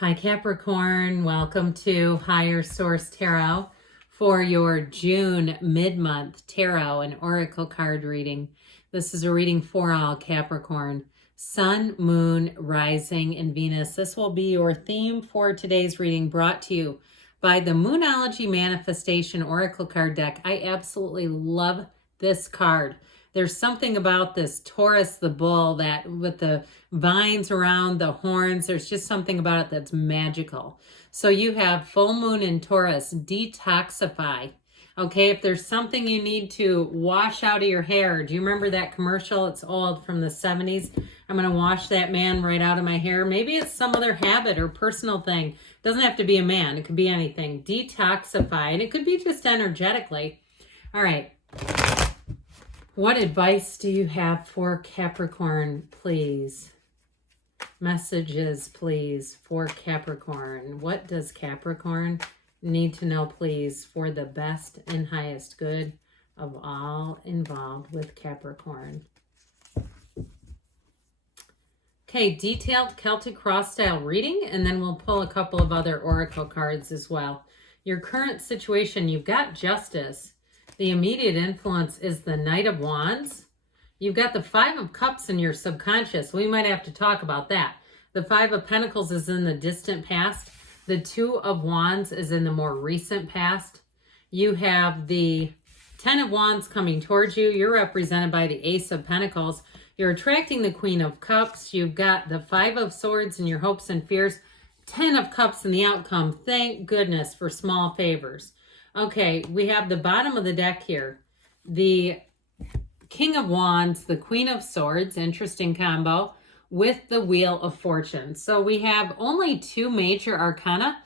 Hi Capricorn, welcome to Higher Source Tarot for your June mid-month tarot and oracle card reading. This is a reading for all Capricorn. Sun, Moon, Rising, and Venus. This will be your theme for today's reading, brought to you by the Moonology Manifestation Oracle card deck. I absolutely love this card. There's something about this Taurus, the bull, that with the vines around the horns, there's just something about it that's magical. So you have full moon in Taurus, detoxify. Okay, if there's something you need to wash out of your hair, do you remember that commercial? It's old, from the 70s. I'm going to wash that man right out of my hair. Maybe it's some other habit or personal thing. It doesn't have to be a man. It could be anything. Detoxify, and it could be just energetically. All right. What advice do you have for Capricorn, please? Messages, please, for Capricorn. What does Capricorn need to know, please, for the best and highest good of all involved with Capricorn? Okay, detailed Celtic cross style reading, and then we'll pull a couple of other oracle cards as well. Your current situation, you've got Justice. The immediate influence is the Knight of Wands. You've got the Five of Cups in your subconscious. We might have to talk about that. The Five of Pentacles is in the distant past. The Two of Wands is in the more recent past. You have the Ten of Wands coming towards you. You're represented by the Ace of Pentacles. You're attracting the Queen of Cups. You've got the Five of Swords in your hopes and fears. Ten of Cups in the outcome. Thank goodness for small favors. Okay, we have the bottom of the deck here. The King of Wands, the Queen of Swords, interesting combo, with the Wheel of Fortune. So we have only two major arcana,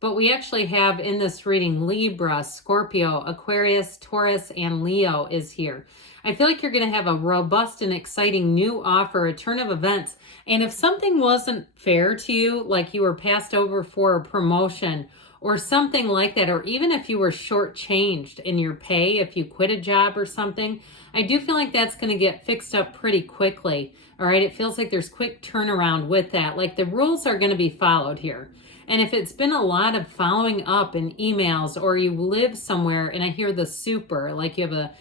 but we actually have in this reading Libra, Scorpio, Aquarius, Taurus, and Leo is here. I feel like you're going to have a robust and exciting new offer, a turn of events. And if something wasn't fair to you, like you were passed over for a promotion or something like that, or even if you were shortchanged in your pay, if you quit a job or something, I do feel like that's going to get fixed up pretty quickly. All right, it feels like there's quick turnaround with that. Like the rules are going to be followed here. And if it's been a lot of following up in emails, or you live somewhere and I hear the super, like you have a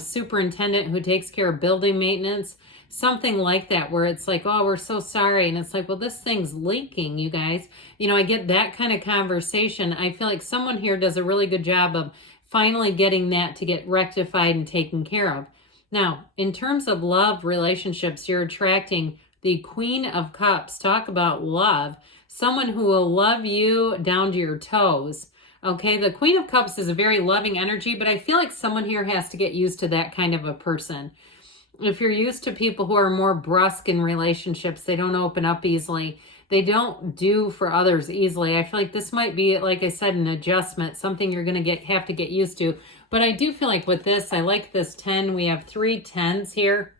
superintendent who takes care of building maintenance, something like that, where it's like, oh, we're so sorry. And it's like, well, this thing's leaking, you guys. I get that kind of conversation. I feel like someone here does a really good job of finally getting that to get rectified and taken care of. Now, in terms of love relationships, you're attracting the Queen of Cups. Talk about love. Someone who will love you down to your toes. Okay, the Queen of Cups is a very loving energy, but I feel like someone here has to get used to that kind of a person. If you're used to people who are more brusque in relationships, they don't open up easily, they don't do for others easily. I feel like this might be, like I said, an adjustment, something you're going to have to get used to. But I do feel like with this, I like this 10. We have 3 10s here.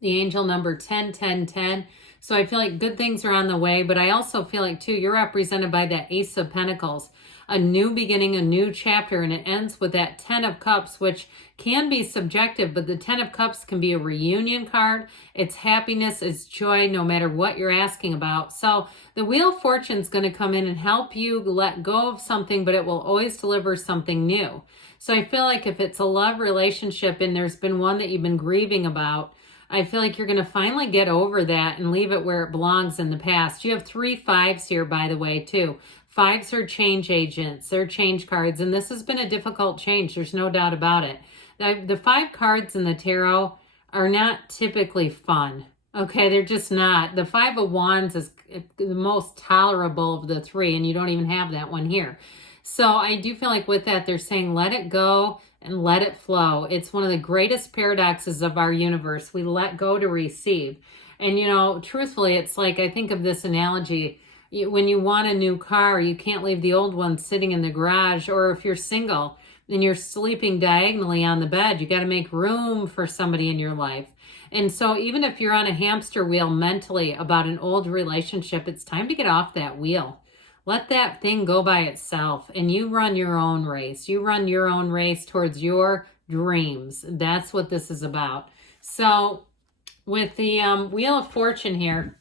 The angel number 10, 10, 10. So I feel like good things are on the way, but I also feel like, too, you're represented by that Ace of Pentacles. A new beginning, a new chapter, and it ends with that 10 of Cups, which can be subjective, but the 10 of Cups can be a reunion card. It's happiness, it's joy, no matter what you're asking about. So the Wheel of Fortune is going to come in and help you let go of something, but it will always deliver something new. So I feel like if it's a love relationship and there's been one that you've been grieving about, I feel like you're going to finally get over that and leave it where it belongs in the past. You have 3 5s here, by the way, too. 5s are change agents. They're change cards, and this has been a difficult change. There's no doubt about it. The 5 cards in the tarot are not typically fun. Okay, they're just not. The 5 of Wands is the most tolerable of the 3, and you don't even have that one here. So I do feel like with that, they're saying let it go and let it flow. It's one of the greatest paradoxes of our universe. We let go to receive. And, truthfully, it's like, I think of this analogy. When you want a new car, you can't leave the old one sitting in the garage. Or if you're single and you're sleeping diagonally on the bed, you got to make room for somebody in your life. And so even if you're on a hamster wheel mentally about an old relationship, it's time to get off that wheel. Let that thing go by itself, and you run your own race. You run your own race towards your dreams. That's what this is about. So with the Wheel of Fortune here,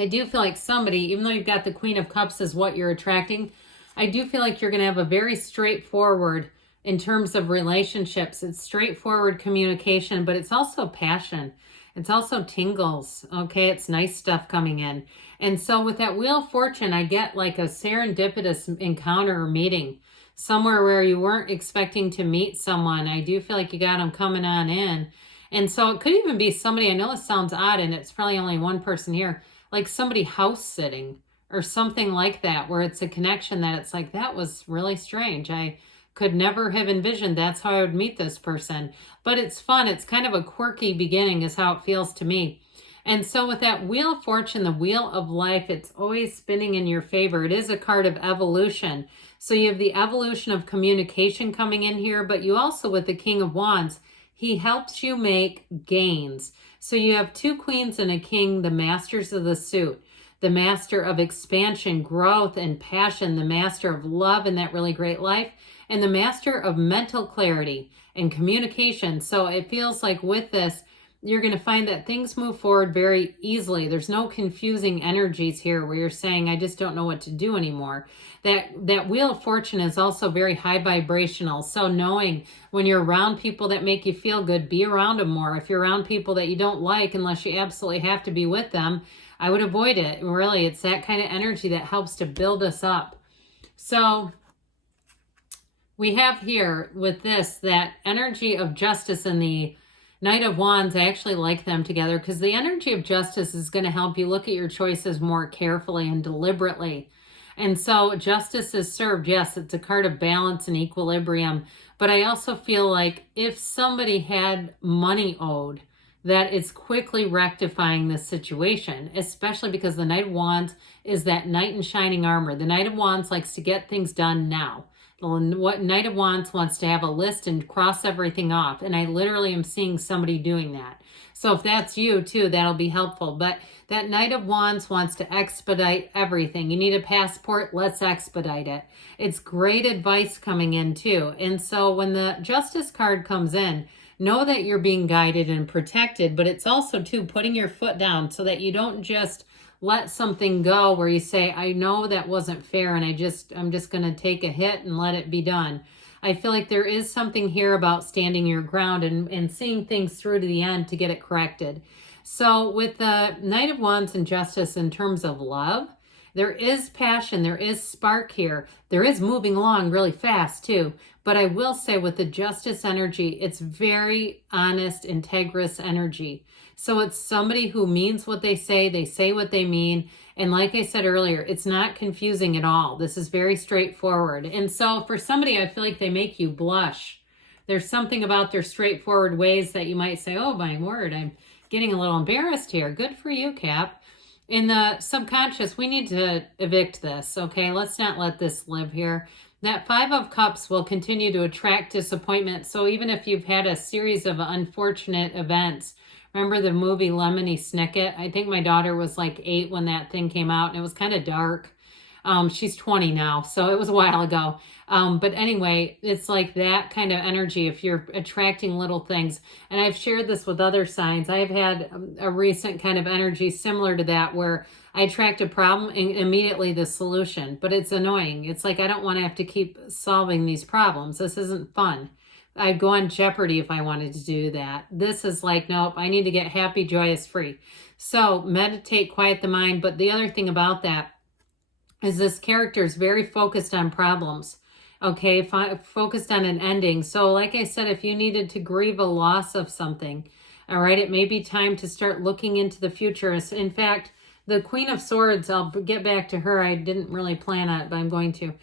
I do feel like somebody, even though you've got the Queen of Cups as what you're attracting, I do feel like you're going to have a very straightforward in terms of relationships. It's straightforward communication, but it's also passion. It's also tingles, okay? It's nice stuff coming in. And so with that Wheel of Fortune, I get like a serendipitous encounter or meeting somewhere where you weren't expecting to meet someone. I do feel like you got them coming on in. And so it could even be somebody, I know this sounds odd and it's probably only one person here, like somebody house sitting or something like that, where it's a connection that it's like, that was really strange. I could never have envisioned that's how I would meet this person. But it's fun. It's kind of a quirky beginning is how it feels to me. And so with that Wheel of Fortune, the Wheel of Life, it's always spinning in your favor. It is a card of evolution. So you have the evolution of communication coming in here, but you also, with the King of Wands, he helps you make gains. So you have two queens and a king, the masters of the suit, the master of expansion, growth, and passion, the master of love and that really great life, and the master of mental clarity and communication. So it feels like with this, you're going to find that things move forward very easily. There's no confusing energies here where you're saying, I just don't know what to do anymore. That Wheel of Fortune is also very high vibrational. So knowing when you're around people that make you feel good, be around them more. If you're around people that you don't like, unless you absolutely have to be with them, I would avoid it. Really, it's that kind of energy that helps to build us up. So we have here with this, that energy of justice and the Knight of Wands. I actually like them together because the energy of justice is going to help you look at your choices more carefully and deliberately. And so justice is served. Yes, it's a card of balance and equilibrium. But I also feel like if somebody had money owed, that it's quickly rectifying this situation, especially because the Knight of Wands is that knight in shining armor. The Knight of Wands likes to get things done now. What Knight of Wands wants to have a list and cross everything off. And I literally am seeing somebody doing that. So if that's you too, that'll be helpful. But that Knight of Wands wants to expedite everything. You need a passport, let's expedite it. It's great advice coming in too. And so when the Justice card comes in, know that you're being guided and protected, but it's also too putting your foot down so that you don't just let something go where you say, I know that wasn't fair and I'm just going to take a hit and let it be done. I feel like there is something here about standing your ground and seeing things through to the end to get it corrected. So with the Knight of Wands and Justice in terms of love, there is passion, there is spark here. There is moving along really fast too. But I will say with the Justice energy, it's very honest, integrous energy. So it's somebody who means what they say what they mean. And like I said earlier, it's not confusing at all. This is very straightforward. And so for somebody, I feel like they make you blush. There's something about their straightforward ways that you might say, oh my word, I'm getting a little embarrassed here. Good for you, Cap. In the subconscious, we need to evict this, okay? Let's not let this live here. That Five of Cups will continue to attract disappointment. So even if you've had a series of unfortunate events, remember the movie Lemony Snicket? I think my daughter was like 8 when that thing came out, and it was kind of dark. She's 20 now, so it was a while ago. But anyway, it's like that kind of energy if you're attracting little things. And I've shared this with other signs. I've had a recent kind of energy similar to that where I attract a problem and immediately the solution. But it's annoying. It's like I don't want to have to keep solving these problems. This isn't fun. I'd go on Jeopardy if I wanted to do that. This is like, nope, I need to get happy, joyous, free. So meditate, quiet the mind. But the other thing about that is this character is very focused on problems, okay, focused on an ending. So like I said, if you needed to grieve a loss of something, all right, it may be time to start looking into the future. In fact, the Queen of Swords, I'll get back to her. I didn't really plan on it, but I'm going to.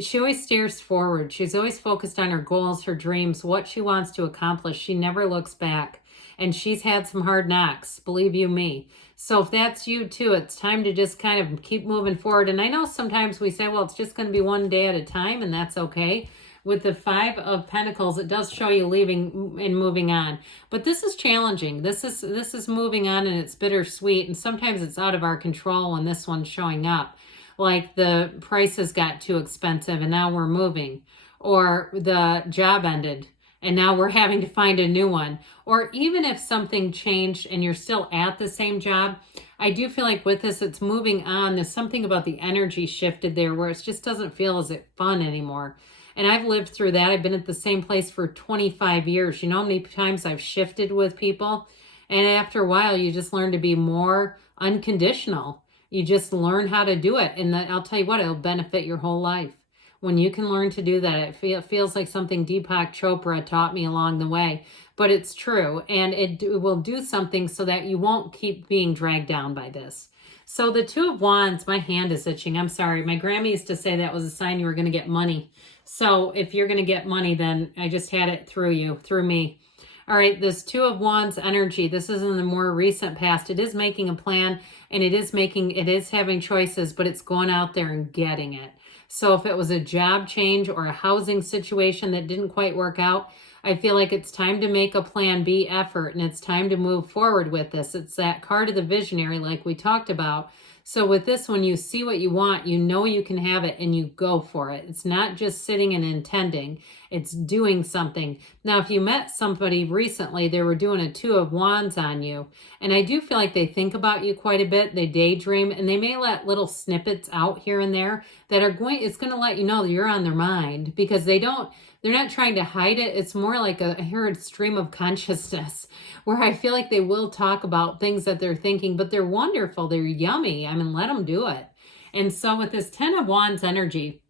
She always stares forward. She's always focused on her goals, her dreams, what she wants to accomplish. She never looks back. And she's had some hard knocks, believe you me. So if that's you too, it's time to just kind of keep moving forward. And I know sometimes we say, well, it's just going to be one day at a time, and that's okay. With the Five of Pentacles, it does show you leaving and moving on. But this is challenging. This is moving on, and it's bittersweet. And sometimes it's out of our control when this one's showing up. Like the prices got too expensive and now we're moving. Or the job ended and now we're having to find a new one. Or even if something changed and you're still at the same job, I do feel like with this, it's moving on. There's something about the energy shifted there where it just doesn't feel as fun anymore. And I've lived through that. I've been at the same place for 25 years. You know how many times I've shifted with people? And after a while, you just learn to be more unconditional. You just learn how to do it. And I'll tell you what, it'll benefit your whole life. When you can learn to do that, it feels like something Deepak Chopra taught me along the way. But it's true. And it will do something so that you won't keep being dragged down by this. So the Two of Wands, my hand is itching. I'm sorry. My grandma used to say that was a sign you were going to get money. So if you're going to get money, then I just had it through you, through me. All right, this Two of Wands energy, this is in the more recent past. It is making a plan, and it is having choices, but it's going out there and getting it. So if it was a job change or a housing situation that didn't quite work out, I feel like it's time to make a plan B effort, and it's time to move forward with this. It's that card of the visionary like we talked about. So with this, when you see what you want, you know you can have it and you go for it. It's not just sitting and intending. It's doing something. Now, if you met somebody recently, they were doing a Two of Wands on you. And I do feel like they think about you quite a bit. They daydream, and they may let little snippets out here and there that it's going to let you know that you're on their mind, because they're not trying to hide it. It's more like I hear a stream of consciousness where I feel like they will talk about things that they're thinking, but they're wonderful. They're yummy. I mean, let them do it. And so with this Ten of Wands energy,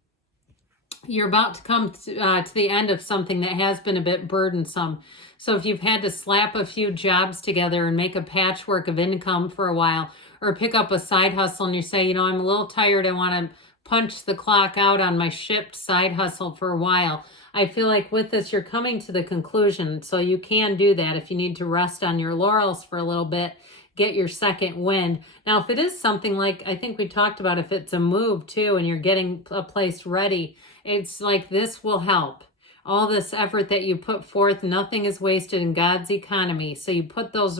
you're about to come to the end of something that has been a bit burdensome. So if you've had to slap a few jobs together and make a patchwork of income for a while, or pick up a side hustle and you say, you know, I'm a little tired, I want to punch the clock out on my shipped side hustle for a while. I feel like with this, you're coming to the conclusion. So you can do that if you need to rest on your laurels for a little bit, get your second wind. Now, if it is something like, I think we talked about, if it's a move too, and you're getting a place ready, it's like this will help. All this effort that you put forth, nothing is wasted in God's economy. So you put those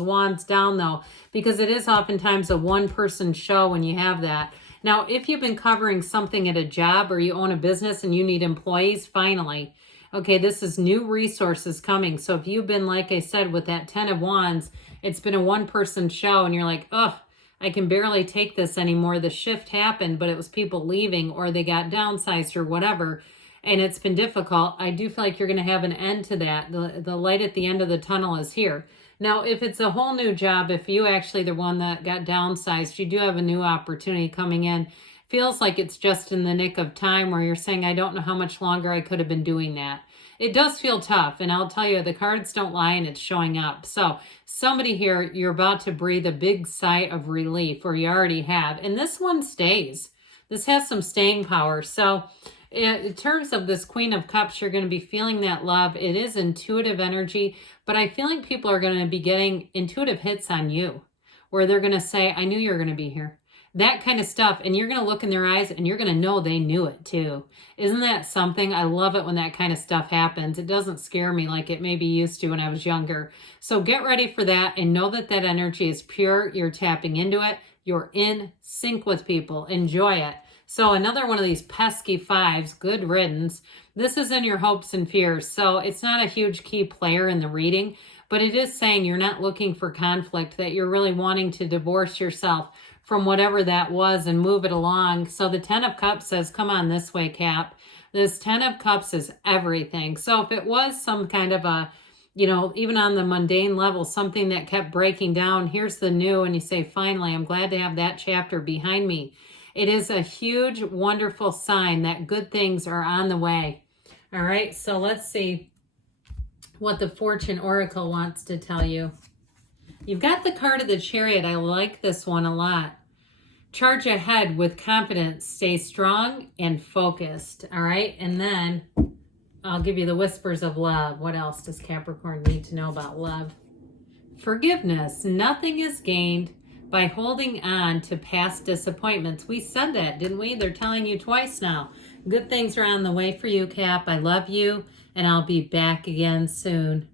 wands down though, because it is oftentimes a one-person show when you have that. Now, if you've been covering something at a job or you own a business and you need employees, finally, okay, this is new resources coming. So if you've been, like I said, with that Ten of Wands, it's been a one-person show and you're like, oh, I can barely take this anymore. The shift happened, but it was people leaving or they got downsized or whatever, and it's been difficult. I do feel like you're going to have an end to that. The light at the end of the tunnel is here. Now, if it's a whole new job, if you actually the one that got downsized, you do have a new opportunity coming in. Feels like it's just in the nick of time where you're saying, I don't know how much longer I could have been doing that. It does feel tough, and I'll tell you, the cards don't lie, and it's showing up. So somebody here, you're about to breathe a big sigh of relief, or you already have, and this one stays. This has some staying power. So in terms of this Queen of Cups, you're going to be feeling that love. It is intuitive energy, but I feel like people are going to be getting intuitive hits on you, where they're going to say, I knew you were going to be here. That kind of stuff. And you're going to look in their eyes and you're going to know they knew it too. Isn't that something? I love it when that kind of stuff happens. It doesn't scare me like it maybe used to when I was younger. So get ready for that and know that that energy is pure. You're tapping into it. You're in sync with people. Enjoy it. So another one of these pesky fives, good riddance. This is in your hopes and fears. So it's not a huge key player in the reading, but it is saying you're not looking for conflict, that you're really wanting to divorce yourself from whatever that was and move it along. So the Ten of Cups says, come on this way, Cap. This Ten of Cups is everything. So if it was some kind of a, you know, even on the mundane level, something that kept breaking down, here's the new, and you say, finally, I'm glad to have that chapter behind me. It is a huge, wonderful sign that good things are on the way. All right, so let's see what the Fortune Oracle wants to tell you. You've got the card of the Chariot. I like this one a lot. Charge ahead with confidence. Stay strong and focused. All right, and then I'll give you the whispers of love. What else does Capricorn need to know about love? Forgiveness. Nothing is gained by holding on to past disappointments. We said that, didn't we? They're telling you twice now. Good things are on the way for you, Cap. I love you, and I'll be back again soon.